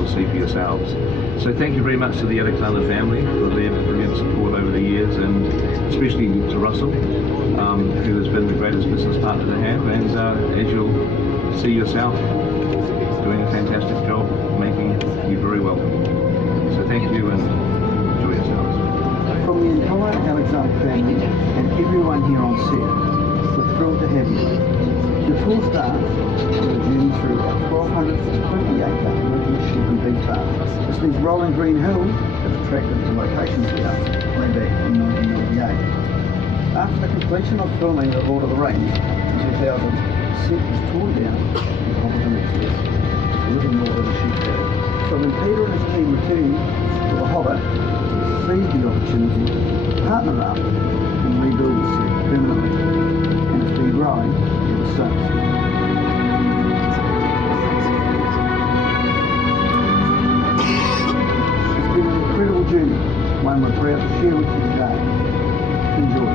you'll see for yourselves. So thank you very much to the Alexander family for their brilliant support over the years, and especially to Russell, who has been the greatest business partner to have, and as you'll see yourself, doing a fantastic job, making you very welcome. So thank you and enjoy yourselves. From the entire Alexander family and everyone here on set, we're thrilled to have you. The tour starts with a journey through a 1,228-acre working sheep and beef farm. It's these rolling green hills that attracted the locations here way back in 1998. After the completion of filming of Lord of the Rings in 2000, the set was torn down and Hobbit and access to little more than a sheep paddock. So when Peter and his team returned to the Hobbit, seized the opportunity to partner up and rebuild the set permanently. And it's been growing ever since. It's been an incredible journey, one we're proud to share with you today. Enjoy.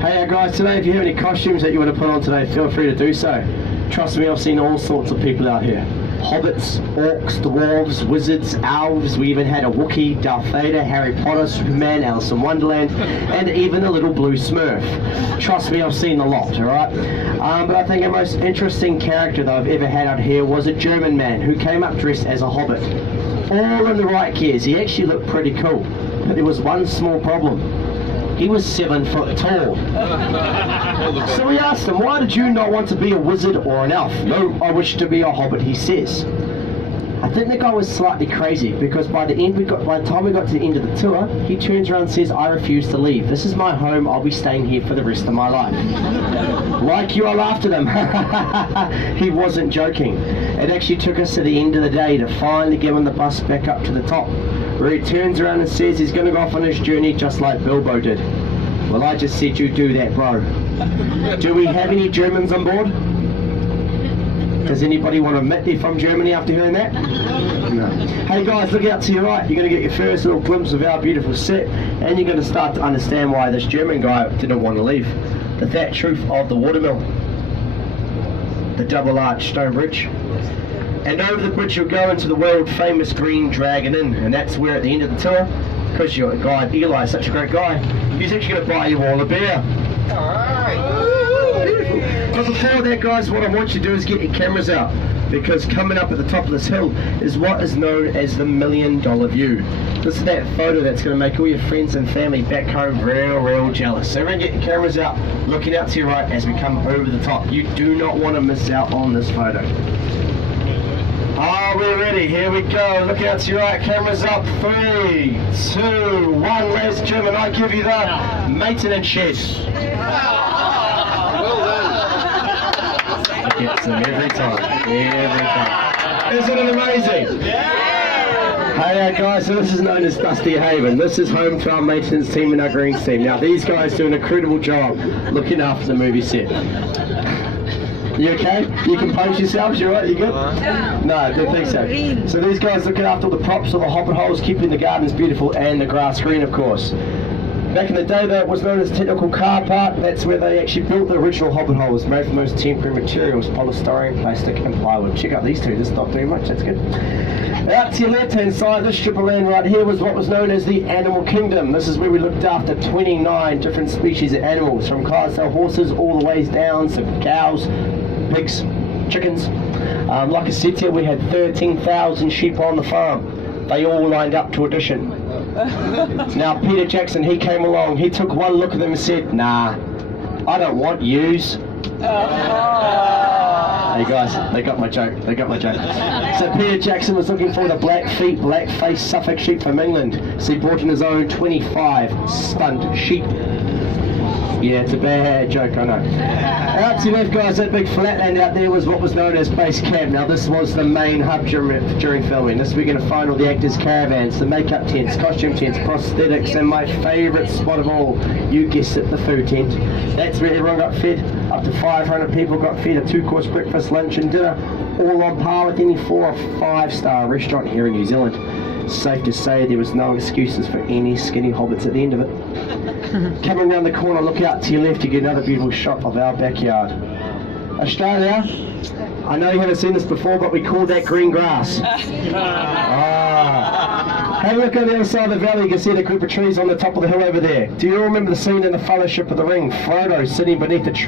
Hey guys, today if you have any costumes that you want to put on today, feel free to do so. Trust me, I've seen all sorts of people out here. Hobbits, orcs, dwarves, wizards, elves, we even had a Wookiee, Darth Vader, Harry Potter, Superman, Alice in Wonderland, and even a little blue Smurf. Trust me, I've seen a lot, alright? But I think the most interesting character that I've ever had out here was a German man who came up dressed as a hobbit. All in the right gears, he actually looked pretty cool. But there was one small problem. He was 7 foot tall. So we asked him, why did you not want to be a wizard or an elf? No, I wish to be a hobbit, he says. I think the guy was slightly crazy, because by the time we got to the end of the tour, he turns around and says, I refuse to leave. This is my home, I'll be staying here for the rest of my life. Like you, I laughed at him. He wasn't joking. It actually took us to the end of the day to finally give him the bus back up to the top, where he turns around and says he's going to go off on his journey just like Bilbo did. Well, I just said you do that, bro. Do we have any Germans on board? Does anybody want to admit they're from Germany after hearing that? No. Hey guys, look out to your right. You're going to get your first little glimpse of our beautiful set, and you're going to start to understand why this German guy didn't want to leave. The fat truth of the watermill. The double arch stone bridge. And over the bridge you'll go into the world famous Green Dragon Inn, and that's where at the end of the tour, because your guy Eli is such a great guy, he's actually going to buy you all a beer. Alright. But before that guys, what I want you to do is get your cameras out, because coming up at the top of this hill is what is known as the $1 million view. This is that photo that's going to make all your friends and family back home real jealous. So everyone get your cameras out, looking out to your right as we come over the top. You do not want to miss out on this photo. Oh, we're ready. Here we go. Look out to your right. Cameras up. 3, 2, 1. Ladies and gentlemen, I give you the maintenance shed. Well done. Gets them every time. Every time. Isn't it amazing? Yeah. Hey guys, so this is known as Dusty Haven. This is home to our maintenance team and our greens team. Now these guys do an incredible job looking after the movie set. You okay? You compose yourselves? You alright? You good? No, I don't think so. So these guys looking after all the props of the hobbit holes, keeping the gardens beautiful and the grass green, of course. Back in the day, though, it was known as Technical Car Park. That's where they actually built the original hobbit holes, made from those temporary materials, polystyrene, plastic and plywood. Check out these two, this is not doing much, that's good. Out to your left-hand side, this strip of land right here was what was known as the Animal Kingdom. This is where we looked after 29 different species of animals, from Clydesdale horses all the way down to cows, pigs, chickens. Like I said to you, we had 13,000 sheep on the farm. They all lined up to audition. Now Peter Jackson, he came along, he took one look at them and said, nah, I don't want yous. Hey guys, they got my joke, So Peter Jackson was looking for the black feet, black face Suffolk sheep from England. So he brought in his own 25 stunt sheep. Yeah, it's a bad joke, I know. Out to your left, guys, that big flatland out there was what was known as base camp. Now this was the main hub during filming. This is where we're going to find all the actors' caravans, the makeup tents, costume tents, prosthetics, and my favourite spot of all, you guessed it, the food tent. That's where everyone got fed. Up to 500 people got fed a 2-course breakfast, lunch and dinner, all on par with any 4- or 5-star restaurant here in New Zealand. Safe to say there was no excuses for any skinny hobbits at the end of it. Coming around the corner, look out to your left, you get another beautiful shot of our backyard. Australia, I know you haven't seen this before, but we call that green grass. Have a look on the other side of the valley, you can see the group of trees on the top of the hill over there. Do you all remember the scene in the Fellowship of the Ring? Frodo sitting beneath a tree.